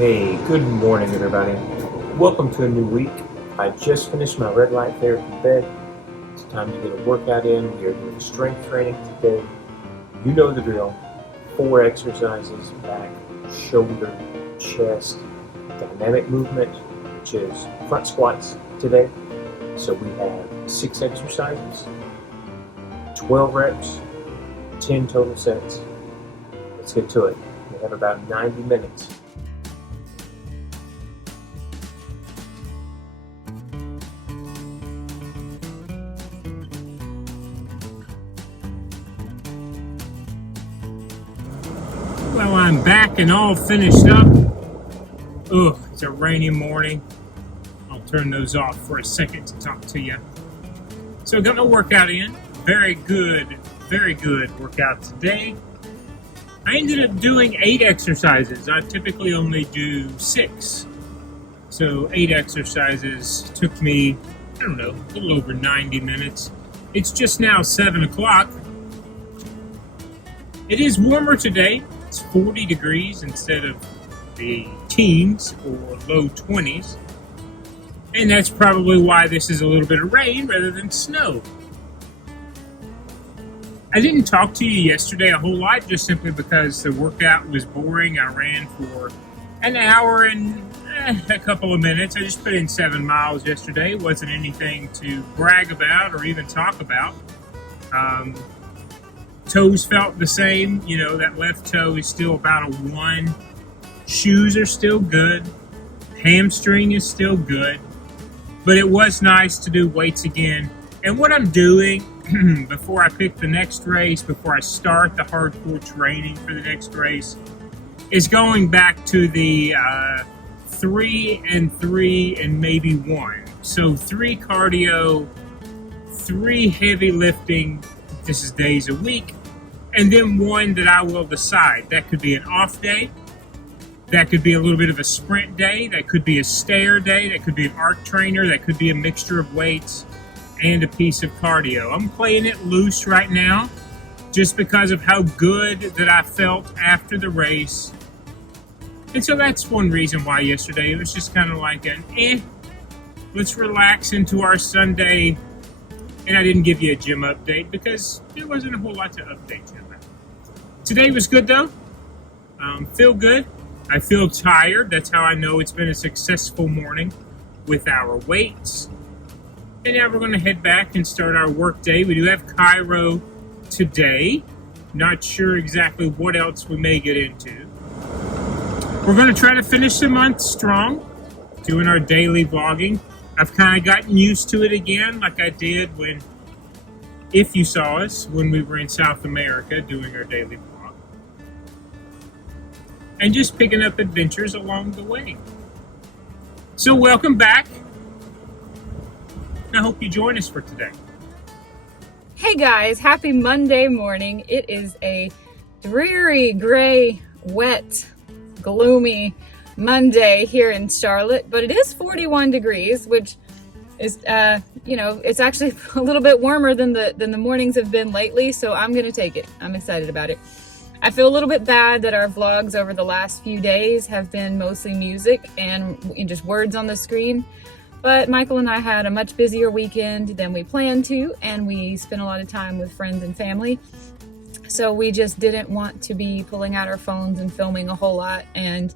Hey, good morning, everybody. Welcome to a new week. I just finished my red light therapy bed. It's time to get a workout in. We are doing strength training today. You know the drill. 4 exercises: back, shoulder, chest, dynamic movement, which is front squats today. So we have 6 exercises, 12 reps, 10 total sets. Let's get to it. We have about 90 minutes. Well, I'm back and all finished up. Ugh, it's a rainy morning. I'll turn those off for a second to talk to you. So got my workout in. Very good workout today. I ended up doing 8 exercises. I typically only do 6. So 8 exercises took me, a little over 90 minutes. It's just now 7 o'clock. It is warmer today. It's 40 degrees instead of the teens or low 20s. And that's probably why this is a little bit of rain rather than snow. I didn't talk to you yesterday a whole lot just simply because the workout was boring. I ran for an hour and a couple of minutes. I just put in 7 miles yesterday. It wasn't anything to brag about or even talk about. Toes felt the same. That left toe is still about a 1. Shoes are still good. Hamstring is still good. But it was nice to do weights again. And what I'm doing before I pick the next race, before I start the hardcore training for the next race, is going back to the 3 and 3 and maybe 1. So 3 cardio, 3 heavy lifting. This is days a week. And then 1 that I will decide. That could be an off day. That could be a little bit of a sprint day. That could be a stair day. That could be an arc trainer. That could be a mixture of weights and a piece of cardio. I'm playing it loose right now just because of how good that I felt after the race. And so that's one reason why yesterday it was just kind of like let's relax into our Sunday. And I didn't give you a gym update because there wasn't a whole lot to update you about. Today was good though. Feel good. I feel tired. That's how I know it's been a successful morning with our weights. And now we're going to head back and start our work day. We do have Cairo today. Not sure exactly what else we may get into. We're going to try to finish the month strong, doing our daily vlogging. I've kind of gotten used to it again, like I did if you saw us, when we were in South America doing our daily vlog. And just picking up adventures along the way. So welcome back. I hope you join us for today. Hey guys, happy Monday morning. It is a dreary, gray, wet, gloomy Monday here in Charlotte, but it is 41 degrees, which is, it's actually a little bit warmer than the mornings have been lately, so I'm going to take it. I'm excited about it. I feel a little bit bad that our vlogs over the last few days have been mostly music and just words on the screen, but Michael and I had a much busier weekend than we planned to, and we spent a lot of time with friends and family. So we just didn't want to be pulling out our phones and filming a whole lot, and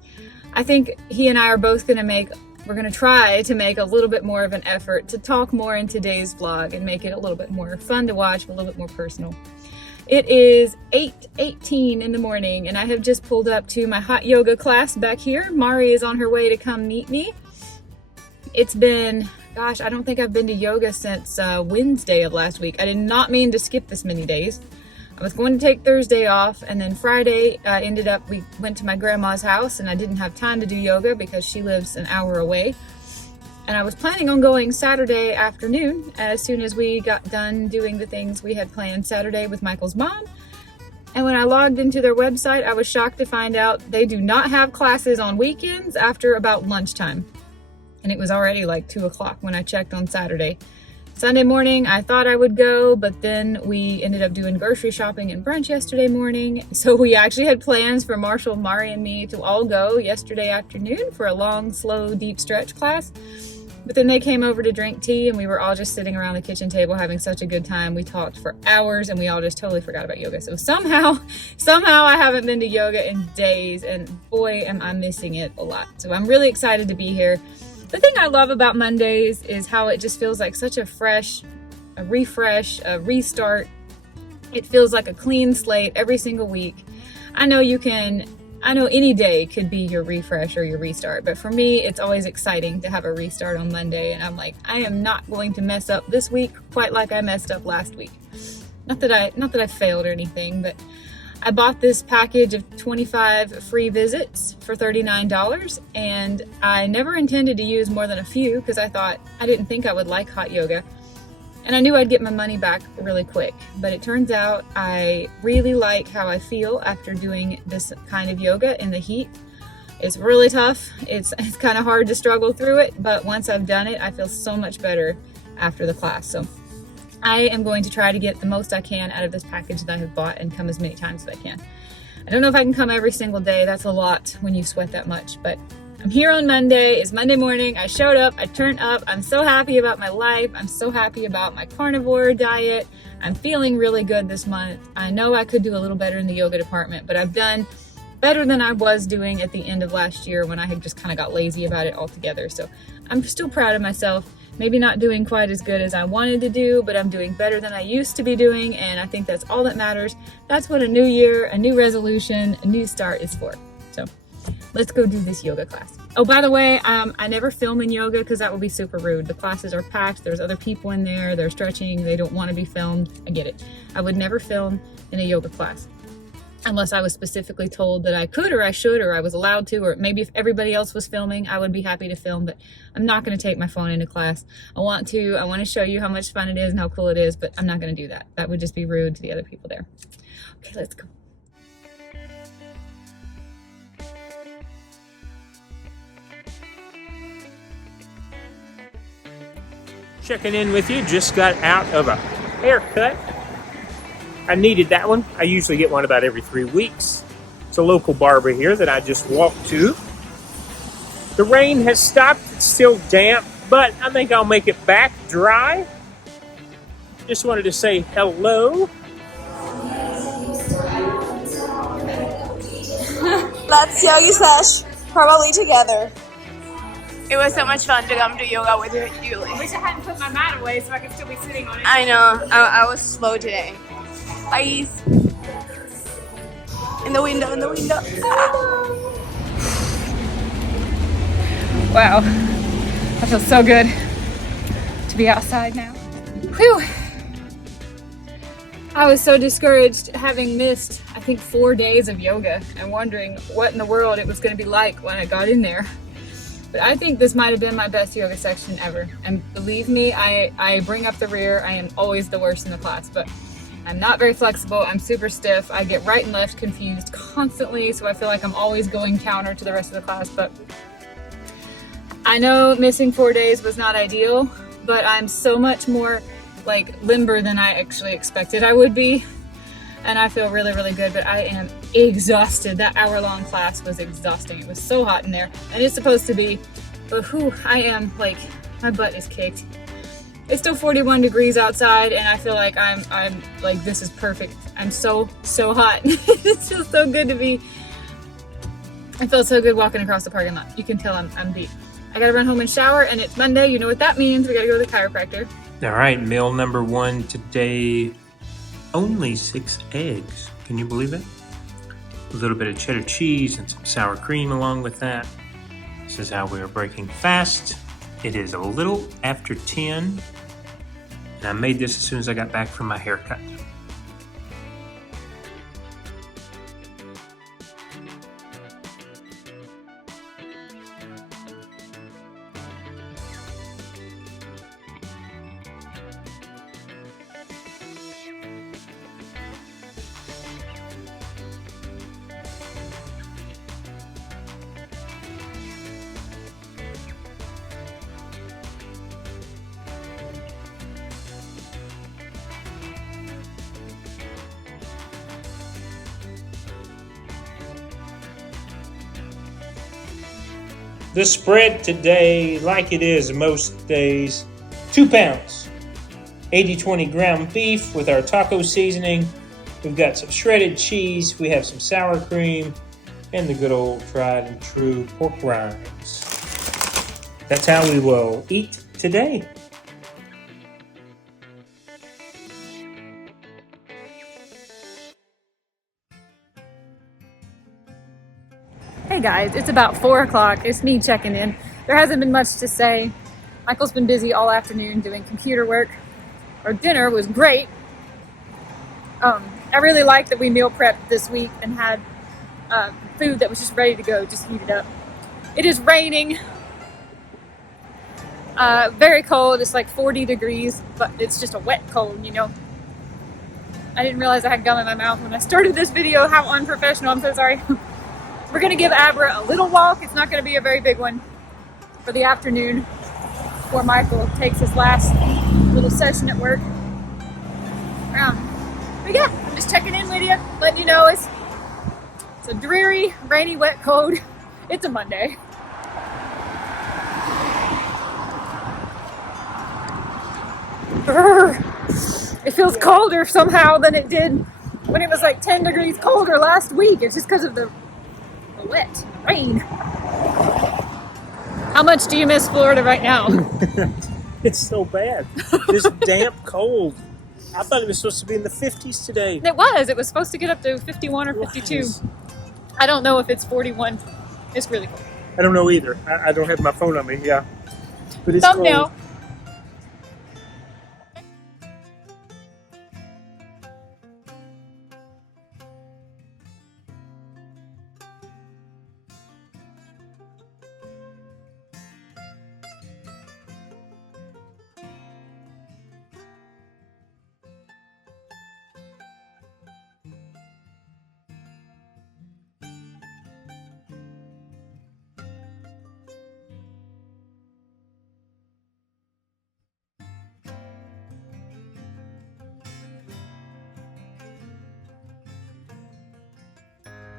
I think he and I are both going to try to make a little bit more of an effort to talk more in today's vlog and make it a little bit more fun to watch, a little bit more personal. It is 8:18 in the morning and I have just pulled up to my hot yoga class back here. Mari is on her way to come meet me. It's been, I don't think I've been to yoga since Wednesday of last week. I did not mean to skip this many days. I was going to take Thursday off, and then Friday we went to my grandma's house, and I didn't have time to do yoga because she lives an hour away. And I was planning on going Saturday afternoon as soon as we got done doing the things we had planned Saturday with Michael's mom. And when I logged into their website, I was shocked to find out they do not have classes on weekends after about lunchtime. And it was already like 2 o'clock when I checked on Saturday. Sunday morning, I thought I would go, but then we ended up doing grocery shopping and brunch yesterday morning. So we actually had plans for Marshall, Mari, and me to all go yesterday afternoon for a long, slow, deep stretch class. But then they came over to drink tea and we were all just sitting around the kitchen table having such a good time. We talked for hours and we all just totally forgot about yoga. So somehow I haven't been to yoga in days, and boy, am I missing it a lot. So I'm really excited to be here. The thing I love about Mondays is how it just feels like such a refresh, a restart. It feels like a clean slate every single week. I know any day could be your refresh or your restart, but for me, it's always exciting to have a restart on Monday. And I'm like, I am not going to mess up this week quite like I messed up last week. Not that I failed or anything, but I bought this package of 25 free visits for $39, and I never intended to use more than a few because I didn't think I would like hot yoga. And I knew I'd get my money back really quick, but it turns out I really like how I feel after doing this kind of yoga in the heat. It's really tough. It's kind of hard to struggle through it, but once I've done it, I feel so much better after the class. So I am going to try to get the most I can out of this package that I have bought and come as many times as I can. I don't know if I can come every single day. That's a lot when you sweat that much, but I'm here on Monday. It's Monday morning. I showed up. I turned up. I'm so happy about my life. I'm so happy about my carnivore diet. I'm feeling really good this month. I know I could do a little better in the yoga department, but I've done better than I was doing at the end of last year when I had just kind of got lazy about it altogether. So I'm still proud of myself. Maybe not doing quite as good as I wanted to do, but I'm doing better than I used to be doing, and I think that's all that matters. That's what a new year, a new resolution, a new start is for. So let's go do this yoga class. Oh, by the way, I never film in yoga because that would be super rude. The classes are packed. There's other people in there. They're stretching. They don't want to be filmed. I get it. I would never film in a yoga class unless I was specifically told that I could or I should or I was allowed to, or maybe if everybody else was filming, I would be happy to film, but I'm not going to take my phone into class. I want to show you how much fun it is and how cool it is, but I'm not going to do that. That would just be rude to the other people there. Okay, let's go. Checking in with you. Just got out of a haircut. I needed that one. I usually get one about every 3 weeks. It's a local barber here that I just walked to. The rain has stopped. It's still damp, but I think I'll make it back dry. Just wanted to say hello. Let's yoga sesh, probably together. It was so much fun to come to yoga with you. I wish I hadn't put my mat away so I could still be sitting on it. I know, I was slow today. Bye. In the window. Wow, that feels so good to be outside now. Whew. I was so discouraged having missed, I think, 4 days of yoga and wondering what in the world it was going to be like when I got in there. But I think this might have been my best yoga section ever. And believe me, I bring up the rear. I am always the worst in the class, but I'm not very flexible. I'm super stiff. I get right and left confused constantly, so I feel like I'm always going counter to the rest of the class. But I know missing 4 days was not ideal, but I'm so much more like limber than I actually expected I would be. And I feel really, really good, but I am exhausted. That hour-long class was exhausting. It was so hot in there, and it's supposed to be, but whew, I am like, my butt is kicked. It's still 41 degrees outside, and I feel like I'm like, this is perfect. I'm so hot. It feels so good to be, I felt so good walking across the parking lot. You can tell I'm beat. I gotta run home and shower, and it's Monday. You know what that means. We gotta go to the chiropractor. All right, meal number 1 today. Only 6 eggs. Can you believe it? A little bit of cheddar cheese and some sour cream along with that. This is how we are breaking fast. It is a little after 10. And I made this as soon as I got back from my haircut. The spread today, like it is most days, 2 pounds. 80-20 ground beef with our taco seasoning. We've got some shredded cheese. We have some sour cream. And the good old tried and true pork rinds. That's how we will eat today. Hey guys, it's about 4 o'clock. It's me checking in. There hasn't been much to say. Michael's been busy all afternoon doing computer work. Our dinner was great. I really liked that we meal prepped this week and had food that was just ready to go, just heat it up. It is raining. Very cold. It's like 40 degrees, but it's just a wet cold, you know. I didn't realize I had gum in my mouth when I started this video. How unprofessional. I'm so sorry. We're going to give Abra a little walk. It's not going to be a very big one for the afternoon before Michael takes his last little session at work. But yeah, I'm just checking in with you, letting you know it's a dreary, rainy, wet, cold. It's a Monday. It feels colder somehow than it did when it was like 10 degrees colder last week. It's just because of the wet rain. How much do you miss Florida right now? It's so bad. This damp cold. I thought it was supposed to be in the 50s today. It was. It was supposed to get up to 51 or 52. I don't know if it's 41. It's really cold. I don't know either. I don't have my phone on me. Yeah, but it's Thumbnail. cold.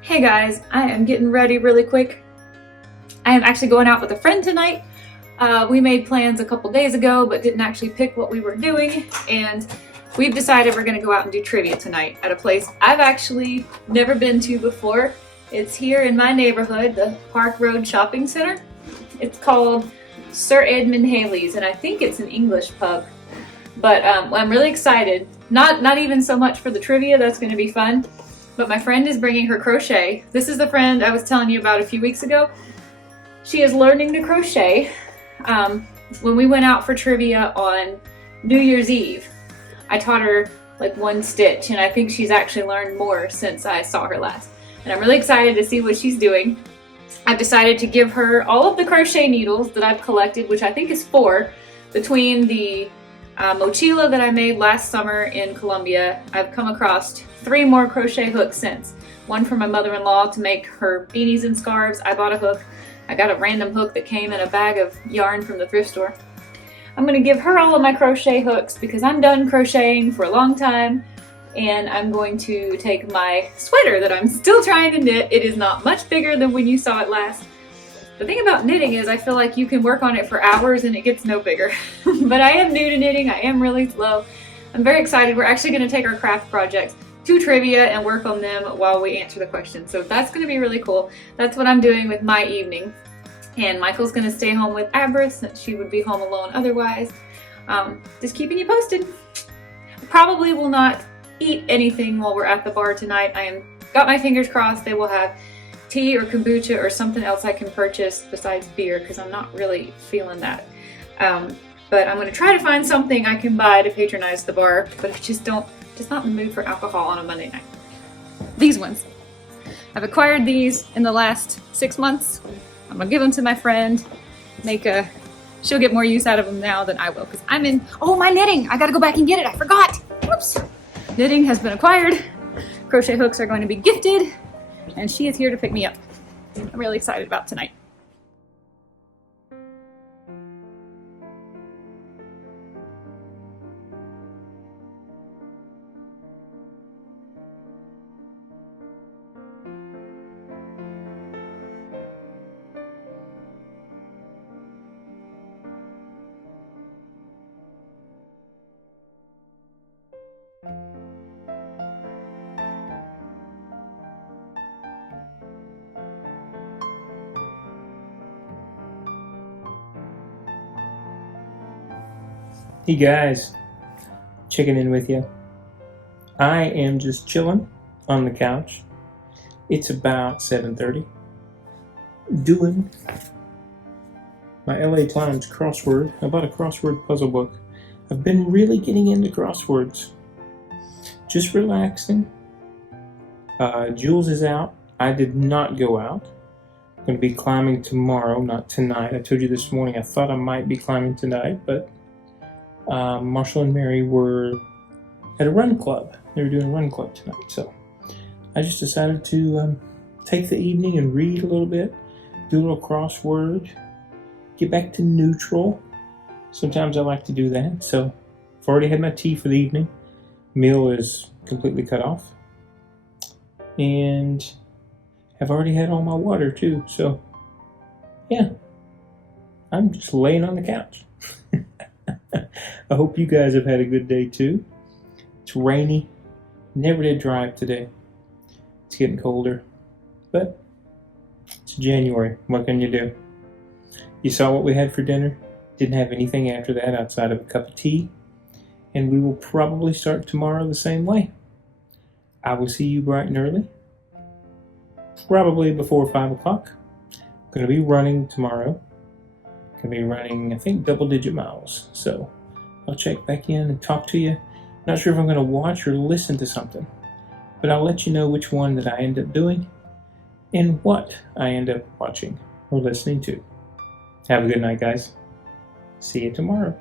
Hey guys, I am getting ready really quick. I am actually going out with a friend tonight. We made plans a couple days ago, but didn't actually pick what we were doing. And we've decided we're gonna go out and do trivia tonight at a place I've actually never been to before. It's here in my neighborhood, the Park Road Shopping Center. It's called Sir Edmund Halley's, and I think it's an English pub. But I'm really excited. Not even so much for the trivia, that's gonna be fun. But my friend is bringing her crochet. This is the friend I was telling you about a few weeks ago. She is learning to crochet. When we went out for trivia on New Year's Eve, I taught her like 1 stitch, and I think she's actually learned more since I saw her last. And I'm really excited to see what she's doing. I've decided to give her all of the crochet needles that I've collected, which I think is 4, between the mochila that I made last summer in Colombia. I've come across 3 more crochet hooks since. One for my mother-in-law to make her beanies and scarves. I bought a hook. I got a random hook that came in a bag of yarn from the thrift store. I'm gonna give her all of my crochet hooks because I'm done crocheting for a long time, and I'm going to take my sweater that I'm still trying to knit. It is not much bigger than when you saw it last. The thing about knitting is I feel like you can work on it for hours and it gets no bigger. But I am new to knitting. I am really slow. I'm very excited. We're actually going to take our craft projects to trivia and work on them while we answer the questions. So that's going to be really cool. That's what I'm doing with my evening. And Michael's going to stay home with Abra since she would be home alone otherwise. Just keeping you posted. Probably will not eat anything while we're at the bar tonight. Got my fingers crossed they will have tea or kombucha or something else I can purchase besides beer because I'm not really feeling that. But I'm going to try to find something I can buy to patronize the bar, but I just not in the mood for alcohol on a Monday night. These ones. I've acquired these in the last 6 months. I'm going to give them to my friend. She'll get more use out of them now than I will because I'm in, my knitting. I got to go back and get it. I forgot. Whoops. Knitting has been acquired. Crochet hooks are going to be gifted. And she is here to pick me up. I'm really excited about tonight. Hey guys, checking in with you. I am just chilling on the couch. It's about 7:30. Doing my LA Times crossword. I bought a crossword puzzle book. I've been really getting into crosswords. Just relaxing. Jules is out. I did not go out. I'm going to be climbing tomorrow, not tonight. I told you this morning I thought I might be climbing tonight, but Marshall and Mary were at a run club. They were doing a run club tonight, so I just decided to take the evening and read a little bit, do a little crossword, get back to neutral. Sometimes I like to do that, so I've already had my tea for the evening. Meal is completely cut off, and I've already had all my water too, so yeah, I'm just laying on the couch. I hope you guys have had a good day too. It's rainy. Never did drive today. It's getting colder, but it's January. What can you do? You saw what we had for dinner. Didn't have anything after that outside of a cup of tea, and we will probably start tomorrow the same way. I will see you bright and early, probably before 5 o'clock. I'm going to be running tomorrow. Going to be running, I think, double-digit miles. So I'll check back in and talk to you. Not sure if I'm going to watch or listen to something, but I'll let you know which one that I end up doing and what I end up watching or listening to. Have a good night, guys. See you tomorrow.